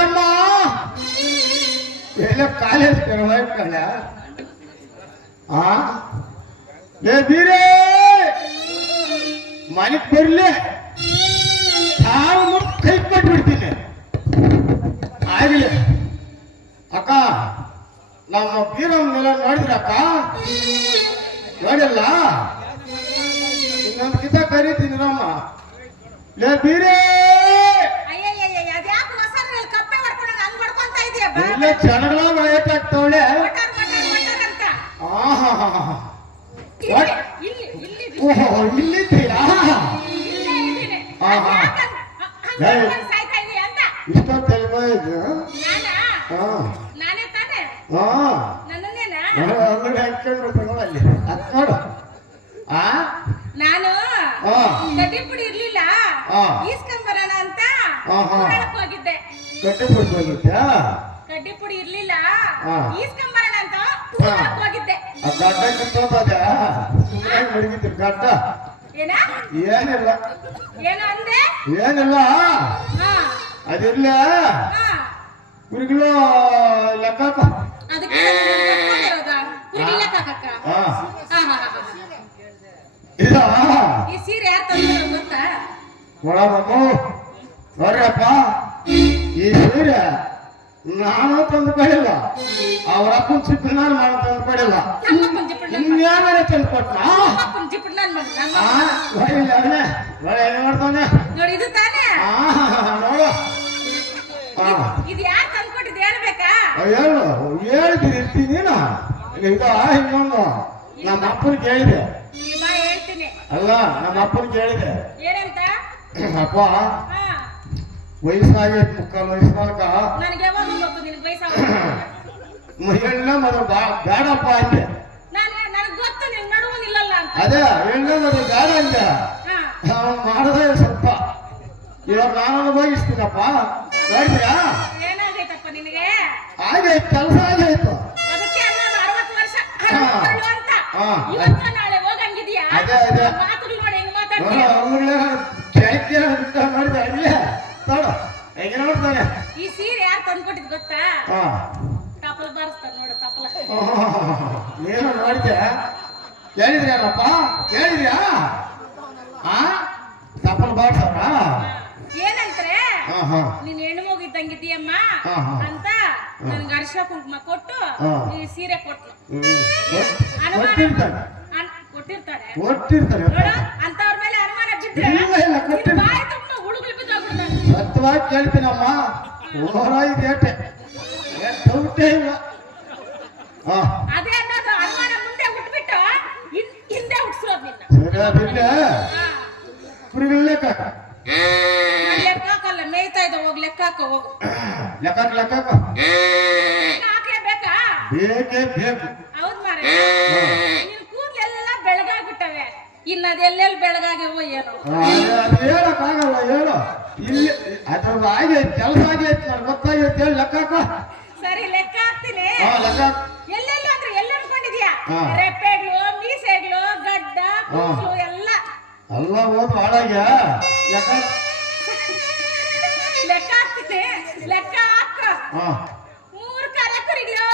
ಬೀರಮ್ಮ ಎಲ್ಲ ಕಾಲೇಜ್ ಕಳ ಲೇ ಬೀರೇ ಮನೆಗೆ ಬರ್ಲಿ ಹಾವು ಕೈ ಕೊಟ್ಬಿಡ್ತೀನಿ ಆಗ್ಲಿ ಅಕ್ಕ ನಮ್ಮ ಬೀರಮ್ಮನೆಲ್ಲ ನೋಡಿದ್ರಕ್ಕ ನೋಡಿಲ್ಲ ಇನ್ನೊಂದು ಕಿತ ಕರೀತೀನಿ ರಮ್ಮ ಲೇ ಬೀರೇ ಎಲ್ಲ ಜನಗಳ ಏಟಾಗ್ತಾವಳೆ ಓಹೋ ಇಲ್ಲಿದ್ದೀರಾ ಇಷ್ಟೊತ್ತೆಲ್ಲ ಇದು ಅಂಗಡಿ ಹಾಕೊಂಡು ಅಲ್ಲಿ ನೋಡು ನಾನು ಗಡ್ಡಿ ಪುಡಿ ಇರ್ಲಿಲ್ಲ ಈಸ್ಕೊಂಬರೋಣ ಅಂತ ಹೋಗಿದ್ದೆ. ಗಡ್ಡಿ ಪುಡಿ ಇರ್ಲಿಲ್ಲ ಈಸ್ಕೊಂಬರೋಣ ಅಂತ ಹೋಗಿದ್ದೆ. ಗಡ್ಡ ಕಿತ್ತೋದ ಸುಮ್ಮನೆ ಮಡಗಿದ್ರು ಗಡ್ಡ ಏನಿಲ್ಲ ಏನು ಅಂದೆ ಏನಿಲ್ಲ ಅದಿರ್ಲ ಕುರಿಗಳು ಲೆಕ್ಕ ಈ ಸೀರೆ ಯಾರು ತಂದ್ರು ಗೊತ್ತಾ? ನೋಡಮ್ಮ ನೋಡ್ರಪ್ಪ ಈ ಸೀರೆ ನಾನು ತಂದು ಕೊಡಿಲ್ಲ ಅವ್ರ ಅಪ್ಪನ ಚಿಪ್ಪಿ ನಾನು ಮಾಡಿ ತಂದು ಕೊಡಿಲ್ಲ ಇನ್ಯಾವೇ ತಂದು ಕೊಟ್ಟ ಮಾಡ್ತಾನೆ ನೋಡಿ ಇದು ತಾನೇ ನೋಡು ಇದು ಯಾರು ತಂದು ಕೊಟ್ಟಿದ್ದು ಹೇಳ್ಬೇಕಾ? ಹೇಳು ಹೇಳಿದ್ದೀನಿ ಇರ್ತೀನಿ ನೀನು ಇದು ಇನ್ನೊಂದು ನಮ್ಮ ಅಪ್ಪನ ಕೇಳಿದೆ ಹೇಳ್ತೀನಿ ಅಲ್ಲ ನಮ್ಮ ಅಪ್ಪನ ಕೇಳಿದೆ ಏನಂತ ಅಪ್ಪ ವಯಸ್ಸಾಗೈತೆ ಮುಕ್ಕಾಲು ವಯಸ್ಸಾಗ ನನಗೆ ಯಾವಾಗ ಗೊತ್ತು ನಿನಗೆ ವಯಸ್ಸಾಗ ಹೆಣ್ಣ ಮದು ಬೇಡಪ್ಪ ಅಂದೆ ನನಗೆ ಗೊತ್ತು ನೀನು ನಡುವು ನಿಲ್ಲಲ್ಲ ಅಂತ ಅದೇ ಹೆಣ್ಣ ಮದು ಬೇಡ ಅಂದೆ ಮಾಡದೆ ಸ್ವಲ್ಪ ಇವಾಗ ನಾನು ಹೋಗಿಸ್ತೀನಪ್ಪ ನೋಡಿದ್ಯಾ ಏನಾಗೈತಪ್ಪ ನಿನಗೆ? ಆಗೈತೆ ಕೆಲಸ ಆಗೈತು ಅದಕ್ಕೆ ನಾನು 60 ವರ್ಷ ಅಂತ ಇವತ್ತು ನಾಳೆ ಹೋಗಂಗಿದ್ಯಾ? ಅದೇ ಅದೇ ಮಾತುಗಳು ನೋಡಿ ಹೆಂಗ್ ಮಾತಾಡ್ತೀಯ? ಮಾಡಿದೆ ಅಲ್ಲೇ ನೋಡು ಹೆಂಗೆ ನೋಡ್ತಾನೆ. ಈ ಸೀರೆ ಯಾರು ತಂದ್ಕೊಟ್ಟಿದ್ ಗೊತ್ತಾ? ತಪ್ಪಲ್ ಬಾರಿಸ್ತಾನೆ ನೋಡು ತಪ್ಪಲ. ನೀನು ನೋಡಿದ್ಯಾ? ಕೇಳಿದ್ರೇನಪ್ಪ ಕೇಳಿದ್ಯಾ? ತಪ್ಪಲ್ ಬಾರಿಸವ್ರ ಏನಂದ್ರೆ ನೀನ್ ಹೆಣ್ಣು ಹೋಗಿದ್ದಂಗಿದ್ದೀಯಮ್ಮ ಅಂತ ನನ್ಗೆ ಅರಿಶಿನ ಕುಂಕುಮ ಕೊಟ್ಟು ಈ ಸೀರೆ ಕೊಟ್ಟು ಕೊಟ್ಟಿರ್ತಾರೆ ಅಂತವ್ರ ಮೇಲೆ ಅನುಮಾನ ಬಿದ್ರೆ ಬಾಯಿ ತುಂಬ ಹುಡುಗರು ಬಿದ್ದೋಗ್ಬಿಡ್ತಾರೆ. ಸತ್ಯವಾಗಿ ಕೇಳ್ತೀನಮ್ಮ ಓರಾಯ್ತು ಡೌಟೇ ಇಲ್ಲ. ಅದೇ ಅನ್ನೋದು ಅನುಮಾನ ಮುಂದೆ ಹುಟ್ಬಿಟ್ಟು ಹಿಂದೆ ಹುಟ್ಸಿರೋದು ನಿನ್ನ ಕುರಿಗಳ ಲೆಕ್ಕ ಲೆಕ್ಕಾಕಲ್ಲ ಮೇಯ್ತಾ ಇದ್ದ ಹೋಗಿ ಲೆಕ್ಕಾಕ ಹೋಗು ಲೆಕ್ಕ ಬೇಕಾ ಬೇಕೇ ಬೇಕು. ಹೌದ್ ಮಾರ ನಿನ್ ಕೂದಲೆಲ್ಲ ಬೆಳಗಾಗ್ಬಿಟ್ಟವೆ ಇನ್ನದೆಲ್ಲೆಲ್ಲಿ ಬೆಳಗಾಗ್ಯವೋ ಏನೋ ಹೇಳಕ್ಕಾಗಲ್ಲ ಹೇಳು ಇಲ್ಲಿ ಅದ್ರ ಆಗೈತೆ ಕೆಲಸ ಆಗೈತೆ ನನಗೆ ಗೊತ್ತಾಗೈತೆ ಹೇಳಿ ಲೆಕ್ಕ ಸರಿ ಲೆಕ್ಕ ಹಾಕ್ತೀನಿ ಲೆಕ್ಕ ಎಲ್ಲೆಲ್ಲ ಅಂದ್ರೆ ಎಲ್ಲ ಅನ್ಕೊಂಡಿದ್ಯಾ? ರೆಪ್ಪೆಗಳು ಮೀಸೆಗಳು ಗಡ್ಡ ಕೂದಲು ಎಲ್ಲ ಹೋದ್ ಹಾಳಾಗ್ಯ ಲೆಕ್ಕ ಲೆಕ್ಕ ಹಾಕ್ತೀನಿ ಲೆಕ್ಕ ಹಾಕ 3 ಕರೆಕುರಿಗಳು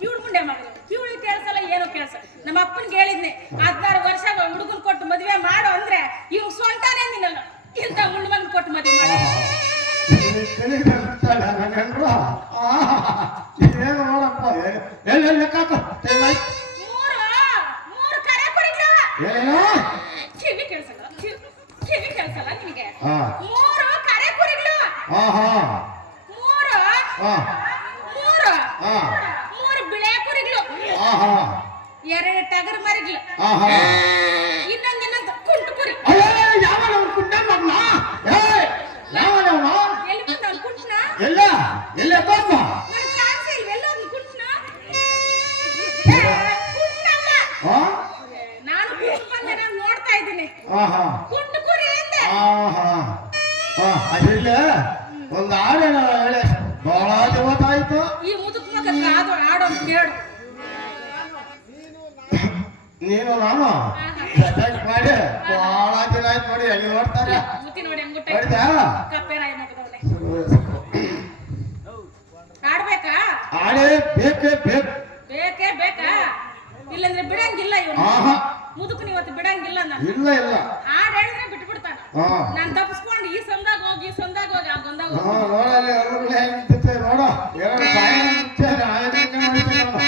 ಕಿವುಡ್ ಮುಂಡೆ ಮಗಳು ಕಿವುಡ್ ಕೇಳ್ಸಲ್ಲ ಏನೋ ಕೇಳ್ಸಲ್ಲ. ನಮ್ಮ ಅಪ್ಪನ್ಗೆ ಹೇಳಿದ್ನಿ 16 ವರ್ಷ ಹುಡುಗನ್ ಕೊಟ್ಟು ಮದುವೆ ಮಾಡು ಅಂದ್ರೆ ಇವ್ ಸೊಂಟಾನೇ ನಿನ್ನಲ್ಲ ಇಂತ ಮುಳ್ಳು ಮಗನ್ ಕೊಟ್ಟು ಮದುವೆ ಮಾಡ ಏನು ನೋಡಪ್ಪ ಎಲ್ಲಿ ಲೆಕ್ಕ ಮೂರು ಕರೆಕುರಿಗಳು ಏನೇನೋ ಕಿವಿ ಕೇಳ್ಸಲ್ಲ ನಿನಗೆ 3 ಕರೆಕುರಿಗಳು 3 ಬಿಳೆ ಕುರಿಗಳು 2 ಟಗರ್ ಮರಿಗಳು ಇನ್ನೊಂದು ಕುಂಟು ಕುರಿ. ಎಲ್ಲಿ ಬಂದ ಅವ್ನು ಕುಂಟ್ನ? ಎಲ್ಲ ನನಗೆ ಕಾಣಿಸಿ ಇಲ್ವೆಲ್ಲ ಅವ್ನು ಕುಂಟ್ನ? ಕುಂಟ್ನಲ್ಲ ನಾನು ಕುಂಟು ಬಂದೆ ನಾನು ನೋಡ್ತಾ ಇದ್ದೀನಿ ಕುಂಟು ಕುರಿ ಅಂದೆ. ಅದಿಲ್ಲ ಒಂದು ಆಡೋಣ ಹೇಳಿ ಬಹಳ ದಿವತ್ತಾಯ್ತು. ಈ ಮುದುಕ್ ಮಗಕ್ಕೆ ಆಡೋದು ಕೇಳು ನೀನು ನಾನು ಮಾಡಿ ಬಹಳ ದಿನ ಆಯ್ತು ನೋಡಿ ಹೆಂಗ್ ನೋಡ್ತಾರೆ ಮುತ್ತಿ ನೋಡಿ ಹೆಂಗ್ ನೋಡಿದ್ಯಾ ಕಪ್ಪೆ ರಾಯ ಮಗದ ಹೋಗು ನೋಡಲ್ಲಿ ಎಲ್ಲರೂ ಹೆಂಗಿತ್ತೆ ನೋಡು ಎರಡು ಬಾಯಿ ಮುಚ್ಚಾರೆ ಆಯ್ತು ಮಾಡ್ತೀನಿ ನೋಡು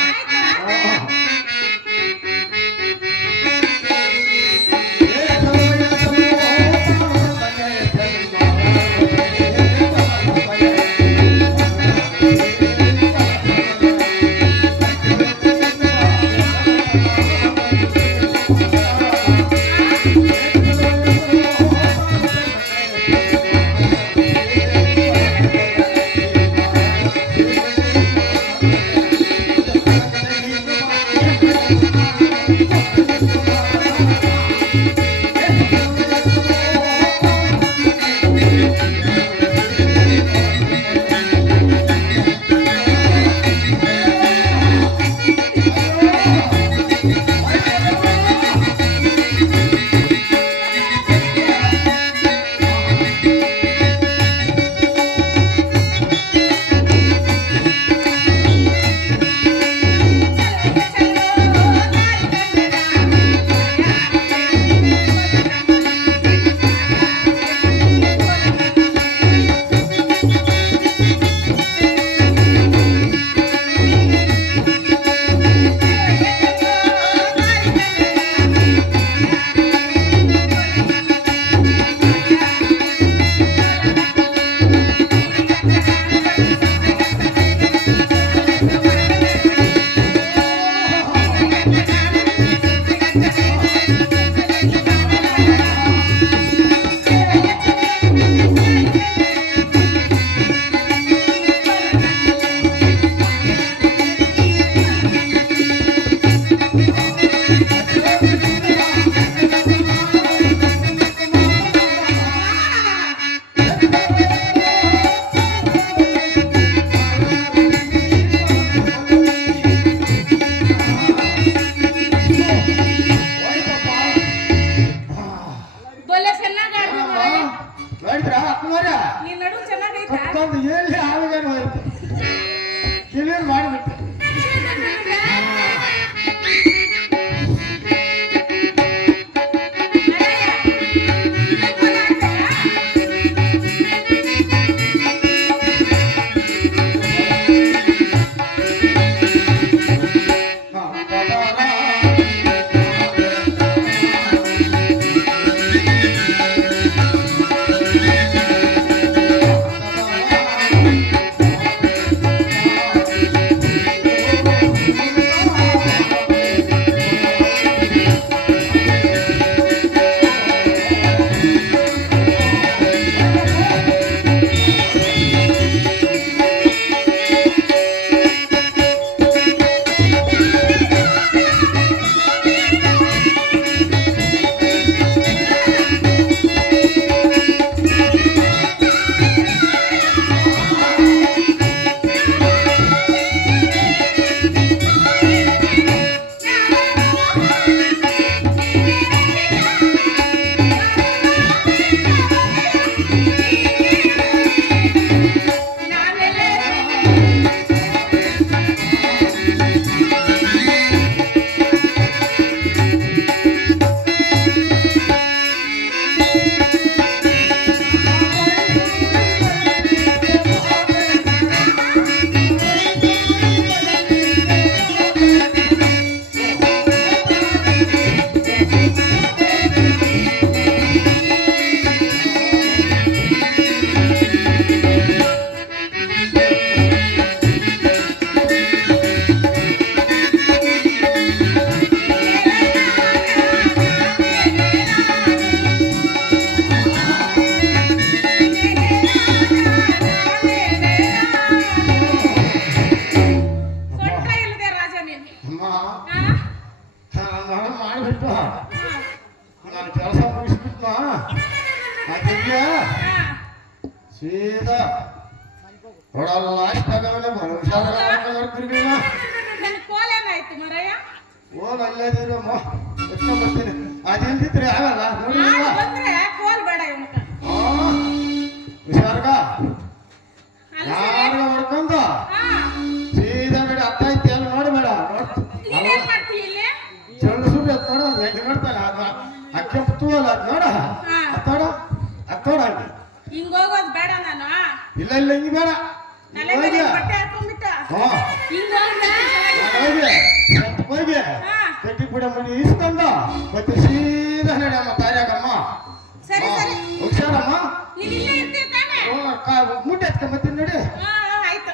ಬೊಲ್ಲೆ ಚೆನ್ನಾಗಿ ಆಡ್ದೆ ಮಾರಾಯ. ನೋಡಿದ್ರಾ ಅಕ್ಕನವ್ರ ನಿನ್ ನಡು ಚೆನ್ನಾಗೈತಾ ಕಟ್ಕೊಂಡು ಎಲ್ಲಿ ಆವಿಗೇನು ಹೋಯ್ತು ಕ್ಲಿಯರ್ ಮಾಡಿಬಿಟ್ಟು ಮಾಡಿಬಿಟ್ಟು ನಾನು ಕೆಲಸ ಮುಗಿಸ್ಬಿಟ್ಟು ಅದಕ್ಕೆ ಸೀದಾ ಕೊಡಲ್ಲ ಅಷ್ಟಾಗಲ್ಲ ಹುಷಾರಾಗಿ ನನ್ನ ಕೋಲೇನಾಯ್ತು ಮರಯ್ಯ ಓಲ್ ಅಲ್ಲೇದಿರಮ್ಮ ಎತ್ಕೊಂಡ್ಬರ್ತೀನಿ ಅದಿಲ್ದಿದ್ರೆ ಆಗಲ್ಲ ನೋಡಿಲ್ಲ ಬಂದ್ರೆ ಕೋಲ್ ಬೇಡ ಇವನ್ಕ ಹುಷಾರ್ಗ ಯಾರ್ಗ ಹೊಡ್ಕೊಂಡು ಸೀದಾ ಕಡೆ ಅತ್ತ ಐತಿ ಎಲ್ಲ ನೋಡಬೇಡ ನೀನೇನ್ ಮಾಡ್ತೀಯ ಇಲ್ಲಿ ಚೆಂಡು ಸುಳ್ಳು ನೋಡ ಹೆಂಗೆ ನೋಡ್ತಾನೆ ಅದ ಅಕ್ಕೆ ಪುತ್ತುವಲ್ಲ ಅದು ನೋಡ ಹತ್ತೋಡ ಹತ್ತೋಡ ಹಿಂಗ್ ಹೋಗೋದು ಬೇಡ ನಾನು ಇಲ್ಲ ಇಲ್ಲ ಹಿಂಗೆ ಬೇಡ ತಲೆ ಮೇಲೆ ಬಟ್ಟೆ ಹಾಕೊಂಡ್ಬಿಟ್ಟ ಹಾ ಹಿಂಗ್ ಹೋಗ್ದೆ. ಹೋಗಿ ಹಾ. ಕಟ್ಟಿ ಪುಡ ಮುಡಿ ಇಸ್ಕೊಂಡ ಮತ್ತೆ ಸೀದಾ ನಡಿಯಮ್ಮ ತಾರ್ಯಾಗಮ್ಮ ಸರಿ ಸರಿ ಹುಷಾರಮ್ಮ ನೀನ್ ಇಲ್ಲೇ ಇರ್ತೀಯ ತಾನೆ? ಮುಟ್ಟೆ ಎತ್ಕೊಂಬತ್ತೀನಿ ನೋಡಿ ಆಯ್ತು